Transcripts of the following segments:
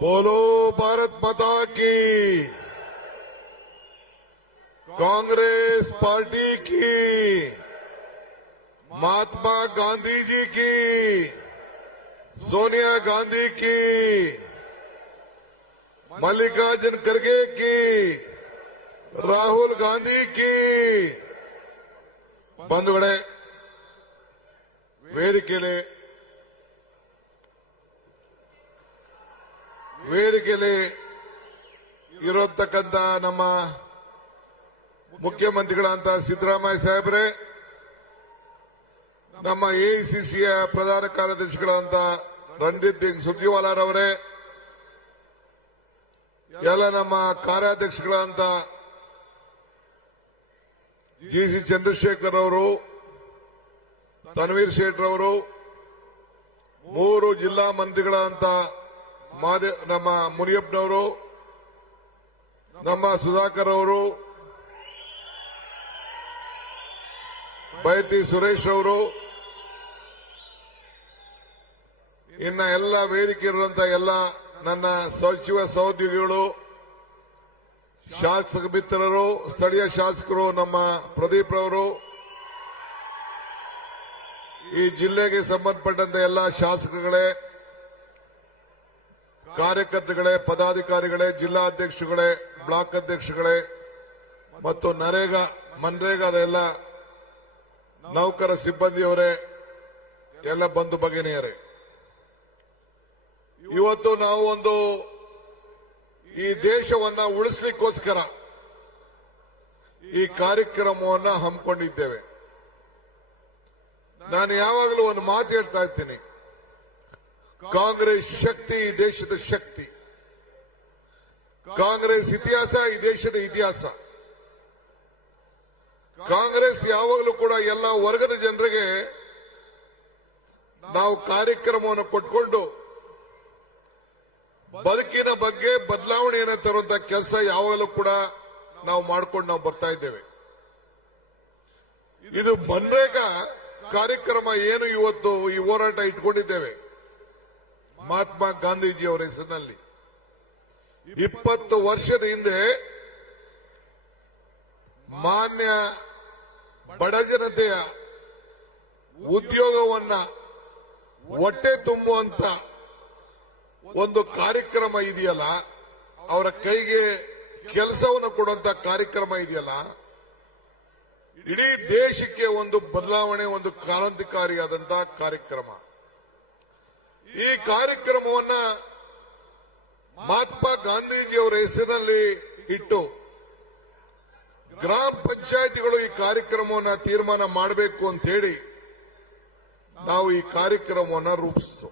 बोलो भारत माता की, कांग्रेस पार्टी की, महात्मा गांधी जी की, सोनिया गांधी की, मल्लिकार्जुन खड़गे की, राहुल गांधी की ಬಂಧುಗಳೇ, ವೇದಿಕೆಯಲ್ಲಿ ಇರತಕ್ಕಂತ ನಮ್ಮ ಮುಖ್ಯಮಂತ್ರಿಗಳಂತ ಸಿದ್ದರಾಮಯ್ಯ ಸಾಹೇಬ್ರೆ, ನಮ್ಮ ಎಐಸಿಸಿಯ ಪ್ರಧಾನ ಕಾರ್ಯದರ್ಶಿಗಳಂತ ರಣದೀಪ್ ಸಿಂಗ್ ಸುರ್ಜೇವಾಲಾರವರೇ, ಎಲ್ಲ ನಮ್ಮ ಕಾರ್ಯಾಧ್ಯಕ್ಷಗಳಂತ ಜಿಸಿ ಚಂದ್ರಶೇಖರ್ ಅವರು, ತನ್ವೀರ್ ಸೇಠ್ ಅವರು, 3 ಜಿಲ್ಲಾ ಮಂತ್ರಿಗಳಂತ ನಮ್ಮ ಮುನಿಯಪ್ಪನವರು, ನಮ್ಮ ಸುಧಾಕರ್ ಅವರು, ಬೈತಿ ಸುರೇಶ್ ಅವರು, ಇನ್ನ ಎಲ್ಲ ವೇದಿಕೆ ಇರುವಂತ ಎಲ್ಲ ನನ್ನ ಸಚಿವ ಸಹೋದ್ಯೋಗಿಗಳು, ಶಾಸಕ ಮಿತ್ರರು, ಸ್ಥಳೀಯ ಶಾಸಕರು, ನಮ್ಮ ಪ್ರದೀಪ್ ರವರು, ಈ ಜಿಲ್ಲೆಗೆ ಸಂಬಂಧಪಟ್ಟಂತ ಎಲ್ಲ ಶಾಸಕರುಗಳೇ, ಕಾರ್ಯಕರ್ತರುಗಳೇ, ಪದಾಧಿಕಾರಿಗಳೇ, ಜಿಲ್ಲಾಧ್ಯಕ್ಷರುಗಳೇ, ಬ್ಲಾಕ್ ಅಧ್ಯಕ್ಷರುಗಳೇ ಮತ್ತು ಮನ್ರೇಗಾದ ಎಲ್ಲ ನೌಕರ ಸಿಬ್ಬಂದಿಯವರೇ, ಎಲ್ಲ ಬಂಧು ಭಗಿನಿಯರೇ, ಇವತ್ತು ನಾವು ಈ ದೇಶವನ್ನ ಉಳಿಸಲಿಕ್ಕೋಸ್ಕರ ಈ ಕಾರ್ಯಕ್ರಮವನ್ನ ಹಮ್ಮಿಕೊಂಡಿದ್ದೇವೆ. ನಾನು ಯಾವಾಗಲೂ ಒಂದು ಮಾತು ಹೇಳ್ತಾ ಇರ್ತೀನಿ, ಕಾಂಗ್ರೆಸ್ ಶಕ್ತಿ ಈ ದೇಶದ ಶಕ್ತಿ, ಕಾಂಗ್ರೆಸ್ ಇತಿಹಾಸ ಈ ದೇಶದ ಇತಿಹಾಸ. ಕಾಂಗ್ರೆಸ್ ಯಾವಾಗಲೂ ಕೂಡ ಎಲ್ಲ ವರ್ಗದ ಜನರಿಗೆ ನಾವು ಕಾರ್ಯಕ್ರಮವನ್ನು ಕೊಟ್ಕೊಂಡು ಬದುಕಿನ ಬಗ್ಗೆ ಬದಲಾವಣೆಯನ್ನು ತರುವಂತ ಕೆಲಸ ಯಾವಾಗಲೂ ಕೂಡ ನಾವು ಮಾಡ್ಕೊಂಡು ಬರ್ತಾ ಇದ್ದೇವೆ. ಇದು ಮನ್ರೇಗಾ ಕಾರ್ಯಕ್ರಮ ಏನು ಇವತ್ತು ಈ ಹೋರಾಟ ಇಟ್ಕೊಂಡಿದ್ದೇವೆ ಮಹಾತ್ಮ ಗಾಂಧೀಜಿಯವರ ಹೆಸರಿನಲ್ಲಿ. 20 ವರ್ಷದ ಹಿಂದೆ ಮಾನ್ಯ ಬಡ ಜನತೆಯ ಉದ್ಯೋಗವನ್ನ ಹೊಟ್ಟೆ ತುಂಬುವಂತ ಒಂದು ಕಾರ್ಯಕ್ರಮ ಇದೆಯಲ್ಲ, ಅವರ ಕೈಗೆ ಕೆಲಸವನ್ನು ಕೊಡುವಂತ ಕಾರ್ಯಕ್ರಮ ಇದೆಯಲ್ಲ, ಇಡೀ ದೇಶಕ್ಕೆ ಒಂದು ಬದಲಾವಣೆ, ಒಂದು ಕ್ರಾಂತಿಕಾರಿಯಾದಂತಹ ಕಾರ್ಯಕ್ರಮ. ಈ ಕಾರ್ಯಕ್ರಮವನ್ನ ಮಹಾತ್ಮ ಗಾಂಧೀಜಿಯವರ ಹೆಸರಿನಲ್ಲಿ ಇಟ್ಟು ಗ್ರಾಮ ಪಂಚಾಯಿತಿಗಳು ಈ ಕಾರ್ಯಕ್ರಮವನ್ನು ತೀರ್ಮಾನ ಮಾಡಬೇಕು ಅಂತ ಹೇಳಿ ನಾವು ಈ ಕಾರ್ಯಕ್ರಮವನ್ನು ರೂಪಿಸಿತು.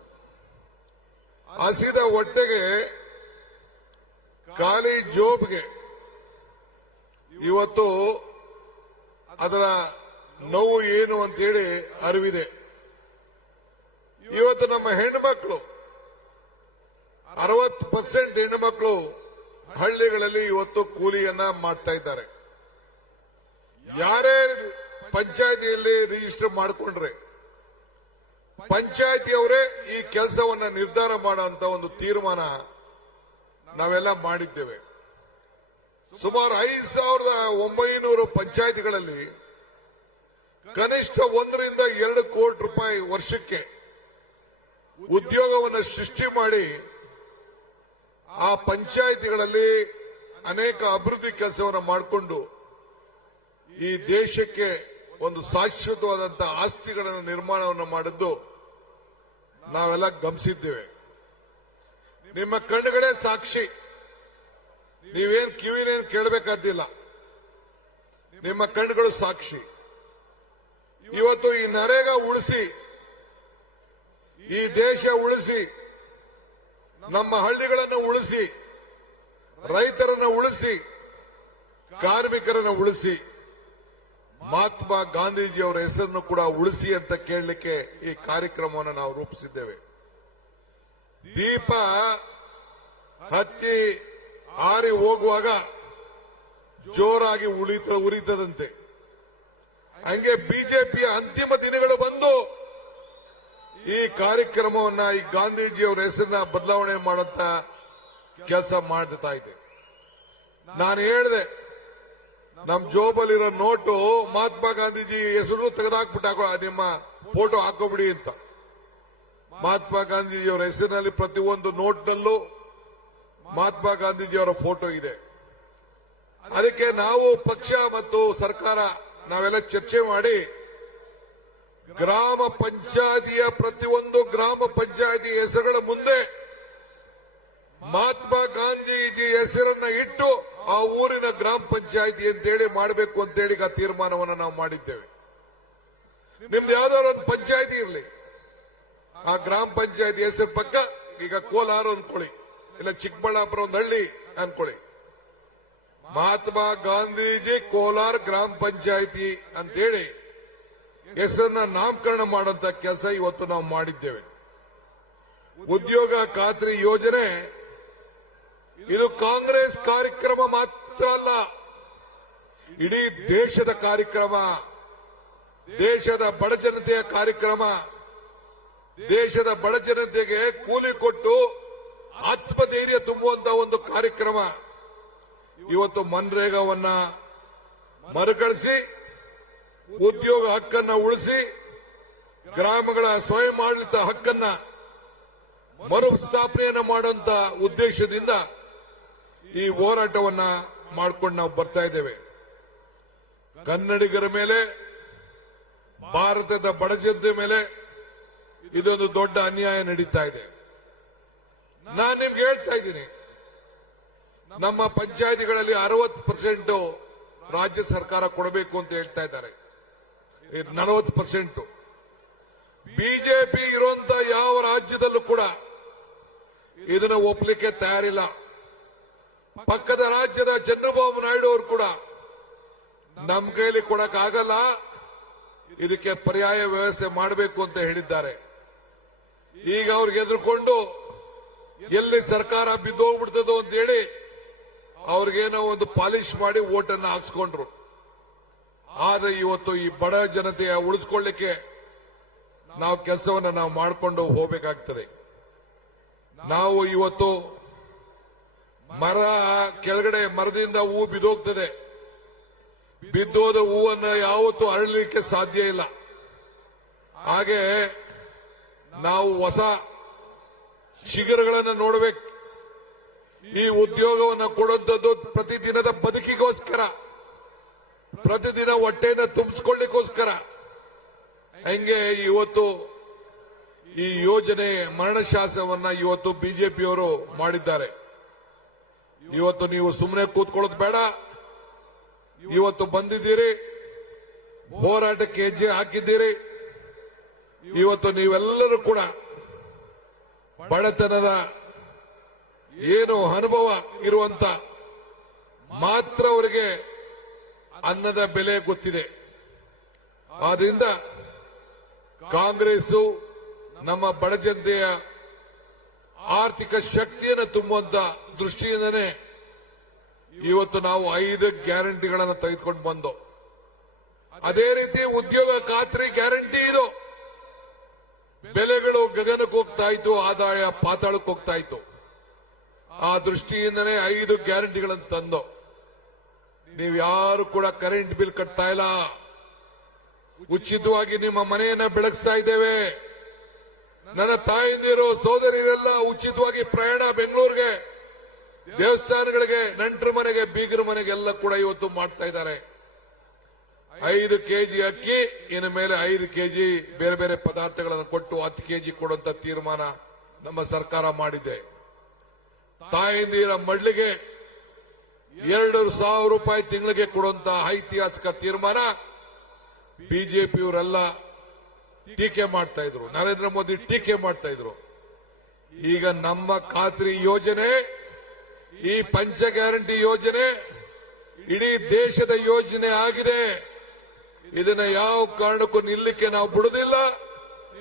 ಹಸಿದ ಹೊಟ್ಟೆಗೆ, ಖಾಲಿ ಜೋಬ್ಗೆ ಇವತ್ತು ಅದರ ನೋವು ಏನು ಅಂತೇಳಿ ಅರಿವಿದೆ. ಇವತ್ತು ನಮ್ಮ ಹೆಣ್ಣುಮಕ್ಕಳು 60% ಹೆಣ್ಣುಮಕ್ಕಳು ಹಳ್ಳಿಗಳಲ್ಲಿ ಇವತ್ತು ಕೂಲಿಯನ್ನ ಮಾಡ್ತಾ ಇದ್ದಾರೆ. ಯಾರೇ ಪಂಚಾಯತಿಯಲ್ಲಿ ರಿಜಿಸ್ಟರ್ ಮಾಡಿಕೊಂಡ್ರೆ ಪಂಚಾಯತಿಯವರೇ ಈ ಕೆಲಸವನ್ನ ನಿರ್ಧಾರ ಮಾಡುವಂತ ಒಂದು ತೀರ್ಮಾನ ನಾವೆಲ್ಲ ಮಾಡಿದ್ದೇವೆ. ಸುಮಾರು 5,900 ಪಂಚಾಯತಿಗಳಲ್ಲಿ ಕನಿಷ್ಠ 1 ರಿಂದ 2 ಕೋಟಿ ರೂಪಾಯಿ ವರ್ಷಕ್ಕೆ ಉದ್ಯೋಗವನ್ನು ಸೃಷ್ಟಿ ಮಾಡಿ ಆ ಪಂಚಾಯತಿಗಳಲ್ಲಿ ಅನೇಕ ಅಭಿವೃದ್ಧಿ ಕೆಲಸವನ್ನು ಮಾಡಿಕೊಂಡು ಈ ದೇಶಕ್ಕೆ ಒಂದು ಶಾಶ್ವತವಾದಂತಹ ಆಸ್ತಿಗಳನ್ನು ನಿರ್ಮಾಣವನ್ನು ಮಾಡಿದ್ದು ನಾವೆಲ್ಲ ಗಮನಿಸಿದ್ದೇವೆ. ನಿಮ್ಮ ಕಣ್ಣುಗಳೇ ಸಾಕ್ಷಿ, ನೀವೇನ್ ಕಿವಿನೇನು ಕೇಳಬೇಕಾದಿಲ್ಲ, ನಿಮ್ಮ ಕಣ್ಣುಗಳು ಸಾಕ್ಷಿ. ಇವತ್ತು ಈ ನರೇಗಾ ಉಳಿಸಿ, ಈ ದೇಶ ಉಳಿಸಿ, ನಮ್ಮ ಹಳ್ಳಿಗಳನ್ನು ಉಳಿಸಿ, ರೈತರನ್ನು ಉಳಿಸಿ, ಕಾರ್ಮಿಕರನ್ನು ಉಳಿಸಿ, ಮಹಾತ್ಮ ಗಾಂಧೀಜಿಯವರ ಹೆಸರನ್ನು ಕೂಡ ಉಳಿಸಿ ಅಂತ ಕೇಳಲಿಕ್ಕೆ ಈ ಕಾರ್ಯಕ್ರಮವನ್ನು ನಾವು ರೂಪಿಸಿದ್ದೇವೆ. ದೀಪ ಹತ್ತಿ ಆರಿ ಹೋಗುವಾಗ ಜೋರಾಗಿ ಉರಿತದಂತೆ, ಹಂಗೆ ಬಿಜೆಪಿಯ ಅಂತಿಮ ದಿನಗಳು ಬಂದು ಈ ಕಾರ್ಯಕ್ರಮವನ್ನ, ಈ ಗಾಂಧೀಜಿಯವರ ಹೆಸರನ್ನ ಬದಲಾವಣೆ ಮಾಡುವಂತ ಕೆಲಸ ಮಾಡ್ತಾ ಇದೆ. ನಾನು ಹೇಳಿದೆ, ನಮ್ ಜೋಬಲ್ಲಿರೋ ನೋಟು ಮಹಾತ್ಮ ಗಾಂಧೀಜಿ ಹೆಸರು ತೆಗೆದಾಕ್ಬಿಟ್ಟಾಕೋ, ನಿಮ್ಮ ಫೋಟೋ ಹಾಕೋಬಿಡಿ ಅಂತ. ಮಹಾತ್ಮ ಗಾಂಧೀಜಿಯವರ ಹೆಸರಿನಲ್ಲಿ ಪ್ರತಿಯೊಂದು ನೋಟ್ನಲ್ಲೂ ಮಹಾತ್ಮ ಗಾಂಧೀಜಿಯವರ ಫೋಟೋ ಇದೆ. ಅದಕ್ಕೆ ನಾವು ಪಕ್ಷ ಮತ್ತು ಸರ್ಕಾರ ನಾವೆಲ್ಲ ಚರ್ಚೆ ಮಾಡಿ ಗ್ರಾಮ ಪಂಚಾಯತಿಯ ಪ್ರತಿಯೊಂದು ಗ್ರಾಮ ಪಂಚಾಯತಿ ಹೆಸರುಗಳ ಮುಂದೆ ಮಹಾತ್ಮ ಗಾಂಧೀಜಿ ಹೆಸರನ್ನ ಇಟ್ಟು ಆ ಊರಿನ ಗ್ರಾಮ ಪಂಚಾಯತಿ ಅಂತೇಳಿ ಮಾಡಬೇಕು ಅಂತೇಳಿ ಈಗ ತೀರ್ಮಾನವನ್ನು ನಾವು ಮಾಡಿದ್ದೇವೆ. ನಿಮ್ದು ಯಾವ್ದಾದ್ರು ಒಂದು ಪಂಚಾಯತಿ ಇರಲಿ, ಆ ಗ್ರಾಮ ಪಂಚಾಯತಿ ಹೆಸರು ಪಕ್ಕ ಈಗ ಕೋಲಾರ ಅಂದ್ಕೊಳ್ಳಿ, ಇಲ್ಲ ಚಿಕ್ಕಬಳ್ಳಾಪುರ ಒಂದು ಹಳ್ಳಿ ಅನ್ಕೊಳ್ಳಿ, ಮಹಾತ್ಮ ಗಾಂಧೀಜಿ ಕೋಲಾರ ಗ್ರಾಮ ಪಂಚಾಯತಿ ಅಂತೇಳಿ ಹೆಸರನ್ನ ನಾಮಕರಣ ಮಾಡುವಂತ ಕೆಲಸ ಇವತ್ತು ನಾವು ಮಾಡಿದ್ದೇವೆ. ಉದ್ಯೋಗ ಖಾತ್ರಿ ಯೋಜನೆ ಇದು ಕಾಂಗ್ರೆಸ್ ಕಾರ್ಯಕ್ರಮ ಮಾತ್ರ ಅಲ್ಲ, ಇಡೀ ದೇಶದ ಕಾರ್ಯಕ್ರಮ, ದೇಶದ ಬಡ ಜನತೆಯ ಕಾರ್ಯಕ್ರಮ. ದೇಶದ ಬಡ ಜನತೆಗೆ ಕೂಲಿ ಕೊಟ್ಟು ಆತ್ಮಧೈರ್ಯ ತುಂಬುವಂತ ಒಂದು ಕಾರ್ಯಕ್ರಮ. ಇವತ್ತು ಮನ್ರೇಗಾವನ್ನ ಮರುಕಳಿಸಿ ಉದ್ಯೋಗ ಹಕ್ಕನ್ನ ಉಳಿಸಿ ಗ್ರಾಮಗಳ ಸ್ವಯಂ ಆಡಳಿತ ಹಕ್ಕನ್ನ ಮರುಸ್ಥಾಪನೆಯನ್ನ ಮಾಡುವಂತ ಉದ್ದೇಶದಿಂದ ಈ ಹೋರಾಟವನ್ನ ಮಾಡ್ಕೊಂಡು ನಾವು ಬರ್ತಾ ಇದ್ದೇವೆ. ಕನ್ನಡಿಗರ ಮೇಲೆ, ಭಾರತದ ಬಡ ಜನತೆ ಮೇಲೆ ಇದೊಂದು ದೊಡ್ಡ ಅನ್ಯಾಯ ನಡೀತಾ ಇದೆ. ನಾನು ನಿಮ್ಗೆ ಹೇಳ್ತಾ ಇದ್ದೀನಿ, ನಮ್ಮ ಪಂಚಾಯತಿಗಳಲ್ಲಿ 60% ರಾಜ್ಯ ಸರ್ಕಾರ ಕೊಡಬೇಕು ಅಂತ ಹೇಳ್ತಾ ಇದ್ದಾರೆ. 40% ಬಿಜೆಪಿ ಇರುವಂತ ಯಾವ ರಾಜ್ಯದಲ್ಲೂ ಕೂಡ ಇದನ್ನ ಒಪ್ಪಲಿಕ್ಕೆ ತಯಾರಿಲ್ಲ. ಪಕ್ಕದ ರಾಜ್ಯದ ಚಂದ್ರಬಾಬು ನಾಯ್ಡು ಅವರು ಕೂಡ ನಮ್ಮ ಕೈಲಿ ಕೊಡಕ್ಕಾಗಲ್ಲ, ಇದಕ್ಕೆ ಪರ್ಯಾಯ ವ್ಯವಸ್ಥೆ ಮಾಡಬೇಕು ಅಂತ ಹೇಳಿದ್ದಾರೆ. ಈಗ ಅವ್ರಿಗೆ ಎದುರುಕೊಂಡು ಎಲ್ಲಿ ಸರ್ಕಾರ ಬಿದ್ದೋಗ್ಬಿಡ್ತದೋ ಅಂತ ಹೇಳಿ ಅವ್ರಿಗೇನೋ ಒಂದು ಪಾಲಿಶ್ ಮಾಡಿ ಓಟನ್ನ ಹಾಕ್ಸ್ಕೊಂಡ್ರು. ಆದ್ರೆ ಇವತ್ತು ಈ ಬಡ ಜನತೆಯ ಉಳಿಸ್ಕೊಳ್ಳಿಕ್ಕೆ ನಾವು ಕೆಲಸವನ್ನ ನಾವು ಮಾಡಿಕೊಂಡು ಹೋಗಬೇಕಾಗ್ತದೆ. ನಾವು ಇವತ್ತು ಮರ ಕೆಳಗಡೆ ಮರದಿಂದ ಹೂ ಬಿದ್ದೋಗ್ತದೆ, ಬಿದ್ದೋದ ಹೂವನ್ನು ಯಾವತ್ತೂ ಅರಳಲಿಕ್ಕೆ ಸಾಧ್ಯ ಇಲ್ಲ. ಹಾಗೆ ನಾವು ಹೊಸ ಶಿಖರಗಳನ್ನು ನೋಡಬೇಕು. ಈ ಉದ್ಯೋಗವನ್ನು ಕೊಡುವಂಥದ್ದು ಪ್ರತಿದಿನದ ಬದುಕಿಗೋಸ್ಕರ, ಪ್ರತಿದಿನ ಹೊಟ್ಟೆನ ತುಂಬಿಸ್ಕೊಳ್ಳಿಕ್ಕೋಸ್ಕರ. ಹಂಗೆ ಇವತ್ತು ಈ ಯೋಜನೆ ಮರಣಶಾಸನವನ್ನ ಇವತ್ತು ಬಿಜೆಪಿಯವರು ಮಾಡಿದ್ದಾರೆ. ಇವತ್ತು ನೀವು ಸುಮ್ಮನೆ ಕೂತ್ಕೊಳ್ಳೋದು ಬೇಡ, ಇವತ್ತು ಬಂದಿದ್ದೀರಿ, ಹೋರಾಟಕ್ಕೆ ಹೆಜ್ಜೆ ಹಾಕಿದ್ದೀರಿ. ಇವತ್ತು ನೀವೆಲ್ಲರೂ ಕೂಡ ಬಡತನದ ಏನು ಅನುಭವ ಇರುವಂತ ಮಾತ್ರ ಅವರಿಗೆ ಅನ್ನದ ಬೆಲೆ ಗೊತ್ತಿದೆ. ಆದ್ರಿಂದ ಕಾಂಗ್ರೆಸ್ ನಮ್ಮ ಬಡ ಜನತೆಯ ಆರ್ಥಿಕ ಶಕ್ತಿಯನ್ನು ತುಂಬುವಂತ ದೃಷ್ಟಿಯಿಂದನೇ ಇವತ್ತು ನಾವು 5 ಗ್ಯಾರಂಟಿಗಳನ್ನು ತೆಗೆದುಕೊಂಡು ಬಂದು, ಅದೇ ರೀತಿ ಉದ್ಯೋಗ ಖಾತ್ರಿ ಗ್ಯಾರಂಟಿ ಇದು. ಬೆಲೆಗಳು ಗಗನಕ್ಕೆ ಹೋಗ್ತಾ ಇತ್ತು, ಆದಾಯ ಪಾತಾಳಕ್ಕೆ ಹೋಗ್ತಾ ಇತ್ತು. ಆ ದೃಷ್ಟಿಯಿಂದನೇ 5 ಗ್ಯಾರಂಟಿಗಳನ್ನು ತಂದು, ನೀವು ಯಾರು ಕೂಡ ಕರೆಂಟ್ ಬಿಲ್ ಕಟ್ತಾ ಇಲ್ಲ, ಉಚಿತವಾಗಿ ನಿಮ್ಮ ಮನೆಯನ್ನ ಬೆಳಗಿಸ್ತಾ ಇದ್ದೇವೆ. ನನ್ನ ತಾಯಿಂದಿರು ಸೋದರಿಯರೆಲ್ಲ ಉಚಿತವಾಗಿ ಪ್ರಯಾಣ ಬೆಂಗಳೂರಿಗೆ, ದೇವಸ್ಥಾನಗಳಿಗೆ, ನೆಂಟರ ಮನೆಗೆ, ಬೀಗರ ಮನೆಗೆ ಎಲ್ಲ ಕೂಡ ಇವತ್ತು ಮಾಡ್ತಾ ಇದ್ದಾರೆ. 5 ಕೆಜಿ ಅಕ್ಕಿ, ಇನ್ನು ಮೇಲೆ 5 ಕೆಜಿ ಬೇರೆ ಬೇರೆ ಪದಾರ್ಥಗಳನ್ನು ಕೊಟ್ಟು 10 ಕೆಜಿ ಕೊಡುವಂತ ತೀರ್ಮಾನ ನಮ್ಮ ಸರ್ಕಾರ ಮಾಡಿದೆ. ತಾಯಂದಿರ ಮಡ್ಲಿಗೆ 2,000 ರೂಪಾಯಿ ತಿಂಗಳಿಗೆ ಕೊಡುವಂತ ಐತಿಹಾಸಿಕ ತೀರ್ಮಾನ ಬಿಜೆಪಿಯವರೆಲ್ಲ ಟೀಕೆ ಮಾಡ್ತಾ ಇದ್ರು, ನರೇಂದ್ರ ಮೋದಿ ಟೀಕೆ ಮಾಡ್ತಾ ಇದ್ರು. ಈಗ ನಮ್ಮ ಖಾತ್ರಿ ಯೋಜನೆ, ಈ ಪಂಚ ಗ್ಯಾರಂಟಿ ಯೋಜನೆ ಇಡೀ ದೇಶದ ಯೋಜನೆ ಆಗಿದೆ. ಇದನ್ನ ಯಾವ ಕಾರಣಕ್ಕೂ ನಿಲ್ಲಕ್ಕೆ ನಾವು ಬಿಡುದಿಲ್ಲ,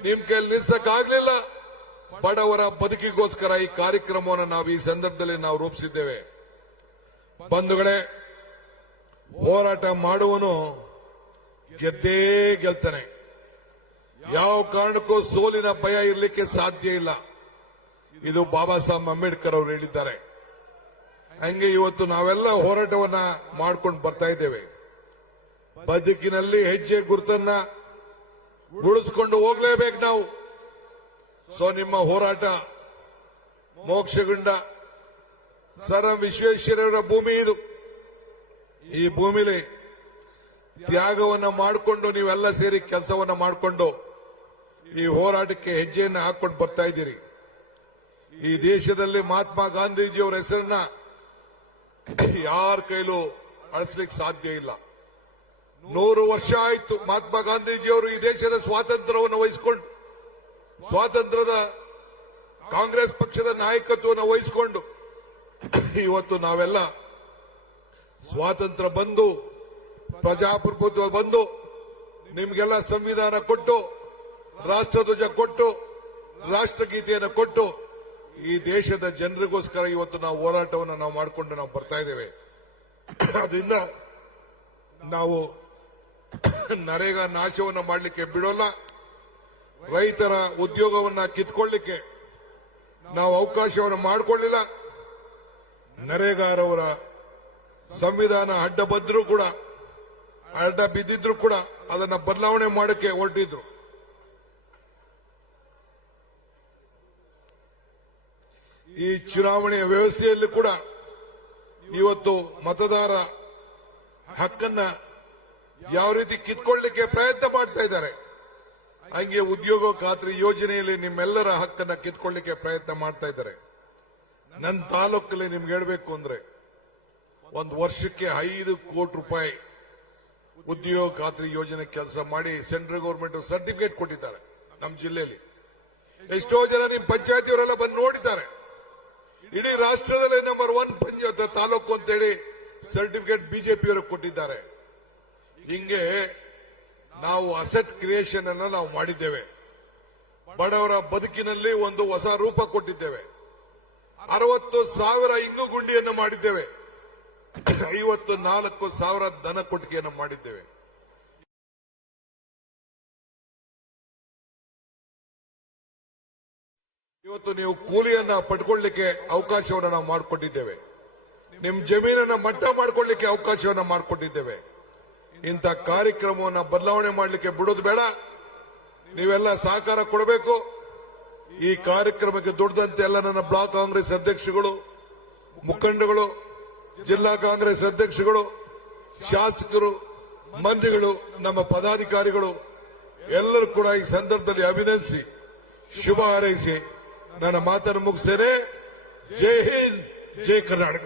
ನಿಮ್ ಕೈಯಲ್ಲಿ ನಿಲ್ಸಕ್ಕಾಗ್ಲಿಲ್ಲ. ಬಡವರ ಬದುಕಿಗೋಸ್ಕರ ಈ ಕಾರ್ಯಕ್ರಮವನ್ನು ನಾವು ಈ ಸಂದರ್ಭದಲ್ಲಿ ನಾವು ರೂಪಿಸಿದ್ದೇವೆ. ಬಂಧುಗಳೇ, ಹೋರಾಟ ಮಾಡುವನು ಗೆದ್ದೇ ಗೆಲ್ತಾನೆ. ಯಾವ ಕಾರಣಕ್ಕೂ ಸೋಲಿನ ಭಯ ಇರಲಿಕ್ಕೆ ಸಾಧ್ಯ ಇಲ್ಲ. ಇದು ಬಾಬಾ ಸಾಹೇಬ್ ಅಂಬೇಡ್ಕರ್ ಅವರು ಹೇಳಿದ್ದಾರೆ. ಹಂಗೆ ಇವತ್ತು ನಾವೆಲ್ಲ ಹೋರಾಟವನ್ನ ಮಾಡ್ಕೊಂಡು ಬರ್ತಾ ಇದ್ದೇವೆ. ಬದುಕಿನಲ್ಲಿ ಹೆಜ್ಜೆ ಗುರುತನ್ನ ಉಳಿಸ್ಕೊಂಡು ಹೋಗ್ಲೇಬೇಕು ನಾವು. ಸೊ ನಿಮ್ಮ ಹೋರಾಟ ಮೋಕ್ಷಗುಂಡ ಸರ್ ವಿಶ್ವೇಶ್ವರಯ್ಯನವರ ಭೂಮಿ ಇದು. ಈ ಭೂಮಿಲಿ ತ್ಯಾಗವನ್ನ ಮಾಡಿಕೊಂಡು ನೀವೆಲ್ಲ ಸೇರಿ ಕೆಲಸವನ್ನ ಮಾಡಿಕೊಂಡು ಈ ಹೋರಾಟಕ್ಕೆ ಹೆಜ್ಜೆಯನ್ನು ಹಾಕೊಂಡು ಬರ್ತಾ ಇದ್ದೀರಿ. ಈ ದೇಶದಲ್ಲಿ ಮಹಾತ್ಮ ಗಾಂಧೀಜಿಯವರ ಹೆಸರನ್ನ ಯಾರ ಕೈಲೂ ಅಳಿಸ್ಲಿಕ್ಕೆ ಸಾಧ್ಯ ಇಲ್ಲ. 100 ವರ್ಷ ಆಯ್ತು ಮಹಾತ್ಮ ಗಾಂಧೀಜಿಯವರು ಈ ದೇಶದ ಸ್ವಾತಂತ್ರ್ಯವನ್ನು ವಹಿಸಿಕೊಂಡು, ಸ್ವಾತಂತ್ರ್ಯದ ಕಾಂಗ್ರೆಸ್ ಪಕ್ಷದ ನಾಯಕತ್ವವನ್ನು ವಹಿಸಿಕೊಂಡು ಇವತ್ತು ನಾವೆಲ್ಲ ಸ್ವಾತಂತ್ರ್ಯ ಬಂದು, ಪ್ರಜಾಪ್ರಭುತ್ವ ಬಂದು, ನಿಮ್ಗೆಲ್ಲ ಸಂವಿಧಾನ ಕೊಟ್ಟು, ರಾಷ್ಟ್ರಧ್ವಜ ಕೊಟ್ಟು, ರಾಷ್ಟ್ರಗೀತೆಯನ್ನು ಕೊಟ್ಟು ಈ ದೇಶದ ಜನರಿಗೋಸ್ಕರ ಇವತ್ತು ನಾವು ಹೋರಾಟವನ್ನು ನಾವು ಮಾಡಿಕೊಂಡು ನಾವು ಬರ್ತಾ ಇದ್ದೇವೆ. ಅದರಿಂದ ನಾವು ನರೇಗಾ ನಾಶವನ್ನು ಮಾಡಲಿಕ್ಕೆ ಬಿಡೋಲ್ಲ. ರೈತರ ಉದ್ಯೋಗವನ್ನ ಕಿತ್ಕೊಳ್ಳಿಕ್ಕೆ ನಾವು ಅವಕಾಶವನ್ನು ಮಾಡಿಕೊಳ್ಳಿಲ್ಲ. ನರೇಗಾರವರ ಸಂವಿಧಾನ ಅಡ್ಡ ಬಿದ್ದಿದ್ರು ಕೂಡ ಅದನ್ನ ಬದಲಾವಣೆ ಮಾಡಕ್ಕೆ ಹೊರಟಿದ್ರು. ಈ ಚುನಾವಣೆಯ ವ್ಯವಸ್ಥೆಯಲ್ಲಿ ಕೂಡ ಇವತ್ತು ಮತದಾರ ಹಕ್ಕನ್ನ ಯಾವ ರೀತಿ ಕಿತ್ಕೊಳ್ಳಿಕ್ಕೆ ಪ್ರಯತ್ನ ಮಾಡ್ತಾ ಇದ್ದಾರೆ, ಹಂಗೆ ಉದ್ಯೋಗ ಖಾತ್ರಿ ಯೋಜನೆಯಲ್ಲಿ ನಿಮ್ಮೆಲ್ಲರ ಹಕ್ಕನ್ನ ಕಿತ್ಕೊಳ್ಳಿಕ್ಕೆ ಪ್ರಯತ್ನ ಮಾಡ್ತಾ ಇದ್ದಾರೆ. ನನ್ನ ತಾಲೂಕಲ್ಲಿ ನಿಮ್ಗೆ ಹೇಳಬೇಕು ಅಂದ್ರೆ ಒಂದು ವರ್ಷಕ್ಕೆ 5 ಕೋಟಿ ರೂಪಾಯಿ ಉದ್ಯೋಗ ಖಾತ್ರಿ ಯೋಜನೆ ಕೆಲಸ ಮಾಡಿ ಸೆಂಟ್ರಲ್ ಗವರ್ಮೆಂಟ್ ಸರ್ಟಿಫಿಕೇಟ್ ಕೊಟ್ಟಿದ್ದಾರೆ. ನಮ್ಮ ಜಿಲ್ಲೆಯಲ್ಲಿ ಎಷ್ಟೋ ಜನ ನಿಮ್ ಪಂಚಾಯತಿಯವರೆಲ್ಲ ಬಂದು ನೋಡಿದ್ದಾರೆ. ಇಡೀ ರಾಷ್ಟ್ರದಲ್ಲೇ ನಂಬರ್ 1 ಪಂಚಾಯತ್ ತಾಲೂಕು ಅಂತೇಳಿ ಸರ್ಟಿಫಿಕೇಟ್ ಬಿಜೆಪಿಯವರು ಕೊಟ್ಟಿದ್ದಾರೆ. ಹಿಂಗೆ ನಾವು ಅಸೆಟ್ ಕ್ರಿಯೇಷನ್ ಅನ್ನ ನಾವು ಮಾಡಿದ್ದೇವೆ. ಬಡವರ ಬದುಕಿನಲ್ಲಿ ಒಂದು ಹೊಸ ರೂಪ ಕೊಟ್ಟಿದ್ದೇವೆ. 60,000 ಇಂಗು ಗುಂಡಿಯನ್ನು ಮಾಡಿದ್ದೇವೆ. 54,000 ದನ ಕೊಟ್ಟಿಗೆಯನ್ನು ಮಾಡಿದ್ದೇವೆ. ಇವತ್ತು ನೀವು ಕೂಲಿಯನ್ನ ಪಡ್ಕೊಳ್ಳಿಕ್ಕೆ ಅವಕಾಶವನ್ನು ನಾವು ಮಾಡಿಕೊಟ್ಟಿದ್ದೇವೆ. ನಿಮ್ ಜಮೀನನ್ನ ಮಟ್ಟ ಮಾಡ್ಕೊಳ್ಳಿಕ್ಕೆ ಅವಕಾಶವನ್ನು ಮಾಡಿಕೊಟ್ಟಿದ್ದೇವೆ. ಇಂಥ ಕಾರ್ಯಕ್ರಮವನ್ನು ಬದಲಾವಣೆ ಮಾಡಲಿಕ್ಕೆ ಬಿಡೋದು ಬೇಡ. ನೀವೆಲ್ಲ ಸಹಕಾರ ಕೊಡಬೇಕು. ಈ ಕಾರ್ಯಕ್ರಮಕ್ಕೆ ದುಡ್ದಂತೆ ಎಲ್ಲ ನನ್ನ ಬ್ಲಾಕ್ ಕಾಂಗ್ರೆಸ್ ಅಧ್ಯಕ್ಷಗಳು, ಮುಖಂಡಗಳು, ಜಿಲ್ಲಾ ಕಾಂಗ್ರೆಸ್ ಅಧ್ಯಕ್ಷಗಳು, ಶಾಸಕರು, ಮಂತ್ರಿಗಳು, ನಮ್ಮ ಪದಾಧಿಕಾರಿಗಳು ಎಲ್ಲರೂ ಕೂಡ ಈ ಸಂದರ್ಭದಲ್ಲಿ ಅಭಿನಂದಿಸಿ ಶುಭ ಹಾರೈಸಿ ನನ್ನ ಮಾತನ್ನು ಮುಗಿಸ್ತೇನೆ. ಜೈ ಹಿಂದ್, ಜೈ ಕರ್ನಾಟಕ.